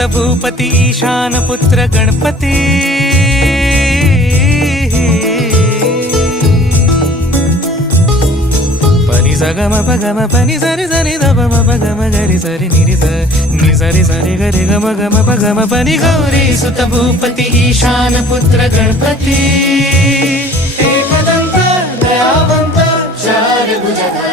सुत भूपती ईशान पुत्र गणपती पनी सगम पगम पनी सरि सरि द म पगम गरि सरि नि सरि सरि गरि गम गम पगम पनी गौरी सुत भूपती ईशान पुत्र गणपती एकदंत दयावंत चार भुजधारी